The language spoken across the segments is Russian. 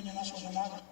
укрепления нашего народа.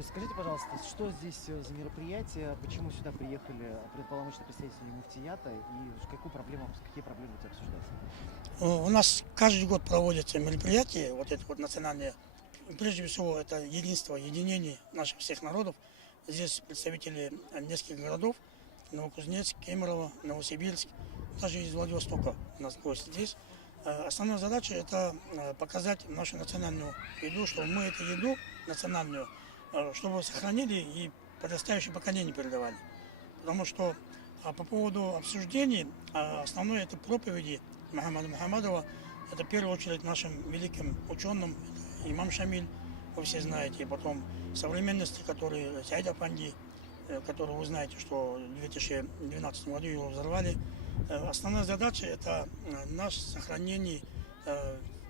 Скажите, пожалуйста, что здесь за мероприятие, почему сюда приехали полномочные представители муфтията и какие проблемы будете обсуждать? У нас каждый год проводятся мероприятия, вот это вот национальные. Прежде всего, это единство, единение наших всех народов. Здесь представители нескольких городов: Новокузнецк, Кемерово, Новосибирск, даже из Владивостока у нас гость здесь. Основная задача – это показать нашу национальную еду, чтобы мы эту еду национальную, чтобы сохранили и подрастающее поколение передавали. Потому что по поводу обсуждений, основное это проповеди Мухаммада Мухаммадова. Это в первую очередь нашим великим ученым, имам Шамиль, вы все знаете. И потом современности, которые Саид Афанди, который вы знаете, что в 2012 году его взорвали. Основная задача это наше сохранение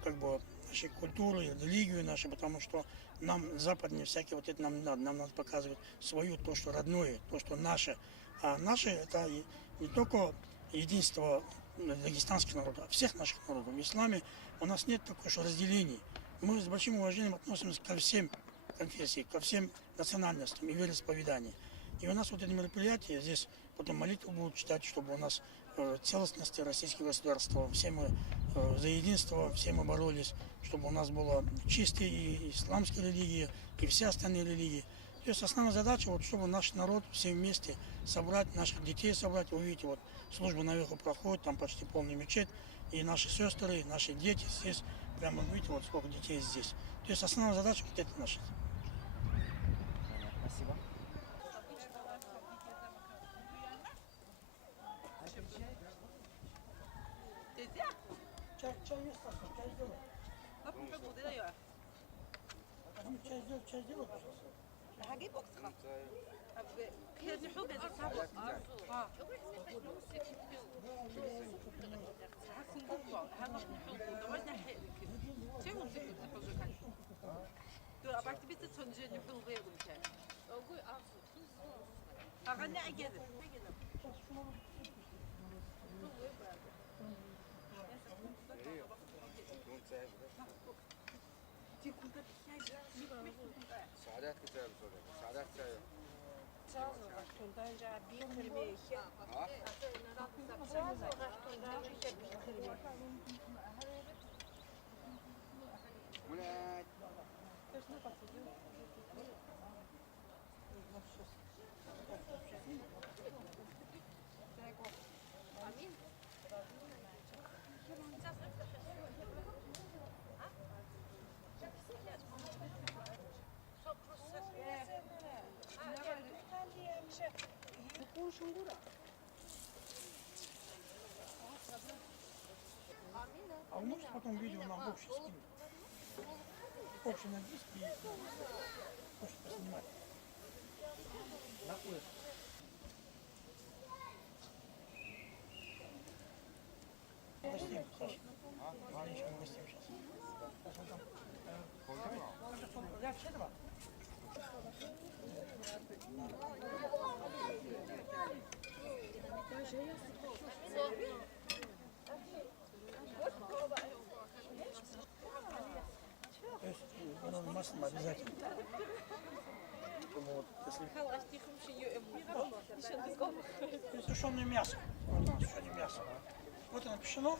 нашей культуры, религии нашей, потому что нам западные всякие вот это нам надо показывать свою, то, что родное, то, что наше. А наше это не только единство дагестанских народов, а всех наших народов. В исламе у нас нет такого что разделений. Мы с большим уважением относимся ко всем конфессиям, ко всем национальностям и вероисповеданиям. И у нас вот это мероприятие, здесь потом молитву будут читать, чтобы у нас целостности российского государства, все мы за единство, все мы боролись, чтобы у нас было чистые и исламские религии, и все остальные религии. То есть основная задача, вот, чтобы наш народ все вместе собрать, наших детей собрать. Вы видите, вот служба наверху проходит, там почти полный мечеть, и наши сестры, наши дети здесь, прямо видите, вот сколько детей здесь. То есть основная задача вот это наша. Спасибо. Чай есть, чай сделай. Чай сделай, пожалуйста. هجيب اكسخه هي دي حوجه دي صعبه اه حاسين بقى هذا حوجه ده وزن حقك چه موسیقی حوجه کنی تو ابرت بیت تونجه نی حوجه گوشه اوگوی افسو فقط نه اگه سعادت كتاب سعادت كتاب А вы можете потом видео нам в общий скинуть? Общий на диск и можете поснимать. На флеш. Гостим, Саша. Маленечко мы гостим сейчас. Я все два. новым маслом обязательно. Поэтому вот, если сушеное мясо, вот оно, сушеное мясо. Вот оно пшено,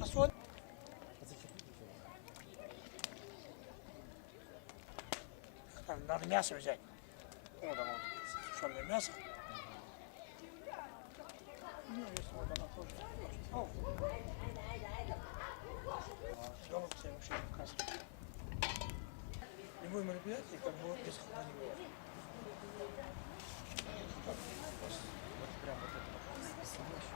а соль. Надо мясо взять. Вот оно, сушеное мясо. Ну, если вот оно тоже. Все вообще прекрасно. Любое мероприятие как бы без хлоба не бывает. Вот прям вот это сволочь.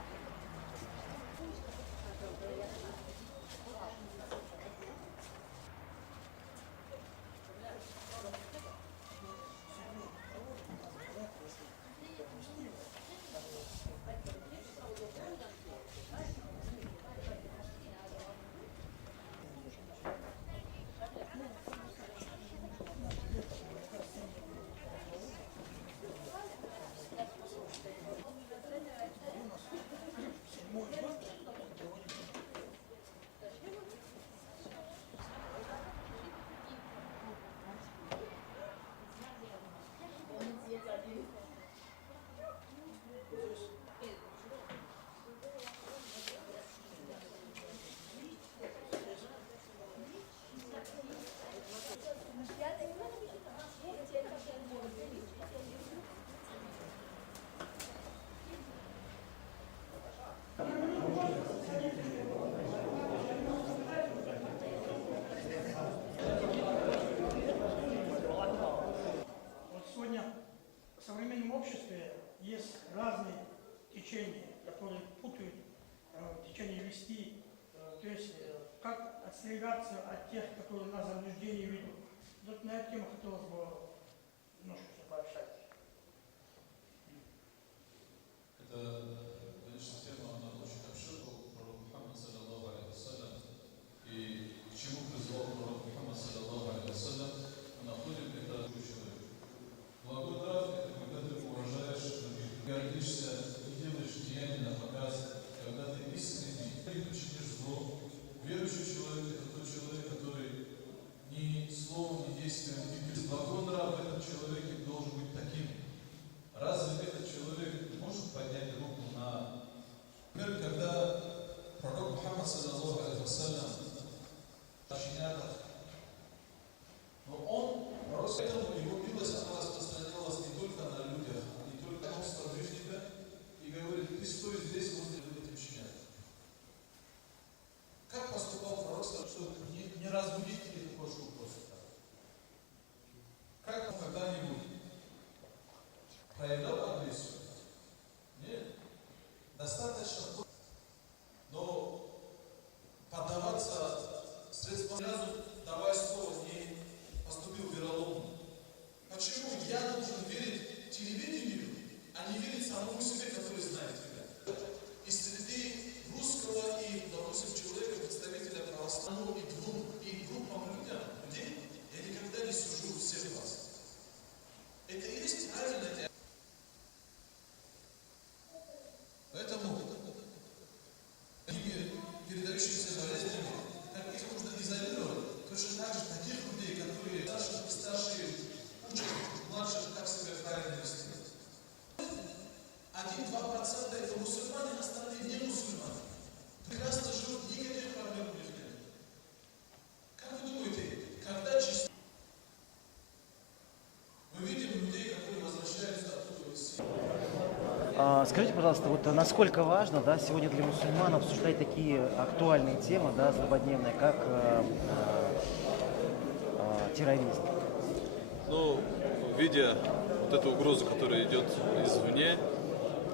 Вот сегодня в современном обществе есть разные течения, которые путают течение вести, то есть как отстреляться от тех, которые на заблуждение ведут. Вот на эту тему хотелось бы немножко пообщаться. Это, конечно, тема, она очень обширна, пророк Мухаммад, саллаллаху алейхи вассалям, и к чему призвал пророк Мухаммад, саллаллаху алейхи вассалям, мы находим это у человека. Благой нрав – это когда ты уважаешь других, гордишься, не делаешь деяния на показ, когда ты искренний, ты не чинишь зло. Верующий человек – это тот человек, который ни словом, ни действием не без благой нрав в этом человеке должен быть таким. Разве этот человек может поднять руку на... Например, когда пророк Мухаммад, саллаллаху алейхи вассалям, ученятах, но он, поэтому его милость, она распространялась не только на людях, не только на сподвижника, и говорит, ты стой здесь, возле этих ученятов. Как поступал пророк, чтобы не разбудить эту кошку просто так? Как он когда-нибудь проявлял агрессию? Нет. Достаточно. Но поддаваться средствам разу, давая слово, не поступил вероломно. Почему я должен верить телевидению, а не верить самому себе, который знает тебя? И среди русского и, допустим, человека, представителя православного и группам людей, я никогда не сужу всех вас. Это и есть правильно. Поэтому передающимися болезнями, как их нужно изолировать, точно так же таких людей, которые старшие учат младших, как себя правильно вести. 1-2% это мусульмане, остальные не мусульмане. Прекрасно живут, никаких проблем у них нет. Как вы думаете, когда чисто мы видим людей, которые возвращаются оттуда из Сирии? Скажите, пожалуйста, вот насколько важно, да, сегодня для мусульман обсуждать такие актуальные темы, да, злободневные, как терроризм? Ну, видя вот эту угрозу, которая идет извне,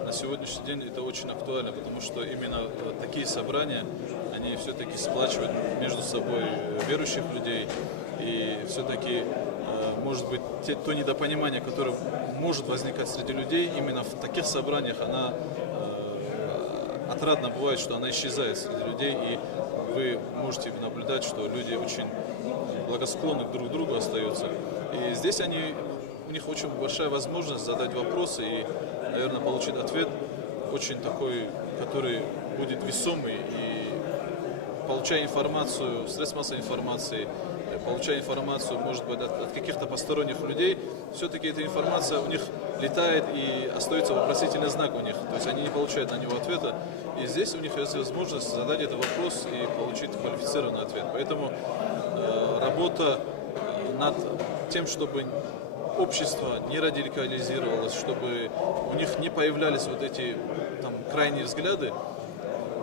на сегодняшний день это очень актуально, потому что именно такие собрания, они все-таки сплачивают между собой верующих людей, и все-таки, может быть, то недопонимание, которое может возникать среди людей, именно в таких собраниях она отрадно бывает, что она исчезает среди людей, и вы можете наблюдать, что люди очень благосклонны друг к другу остаются. И здесь у них очень большая возможность задать вопросы и, наверное, получить ответ очень такой, который будет весомый. И получая информацию, средств массовой информации, получая информацию, может быть, от каких-то посторонних людей, все-таки эта информация у них летает и остается вопросительный знак у них. То есть они не получают на него ответа. И здесь у них есть возможность задать этот вопрос и получить квалифицированный ответ. Поэтому работа над тем, чтобы общество не радикализировалось, чтобы у них не появлялись вот эти там крайние взгляды,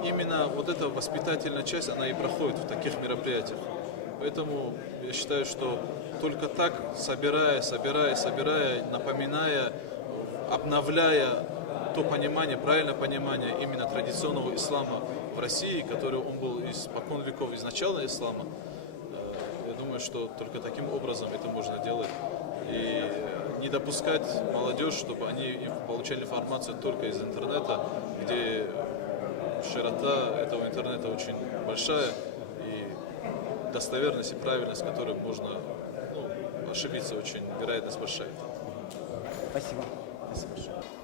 именно вот эта воспитательная часть, она и проходит в таких мероприятиях. Поэтому я считаю, что только так, собирая, напоминая, обновляя то понимание, правильное понимание именно традиционного ислама в России, который он был испокон веков, из начала ислама, я думаю, что только таким образом это можно делать. И не допускать молодежь, чтобы они получали информацию только из интернета, где широта этого интернета очень большая, и достоверность и правильность, которой можно ошибиться, очень вероятность большая. Спасибо. Спасибо большое.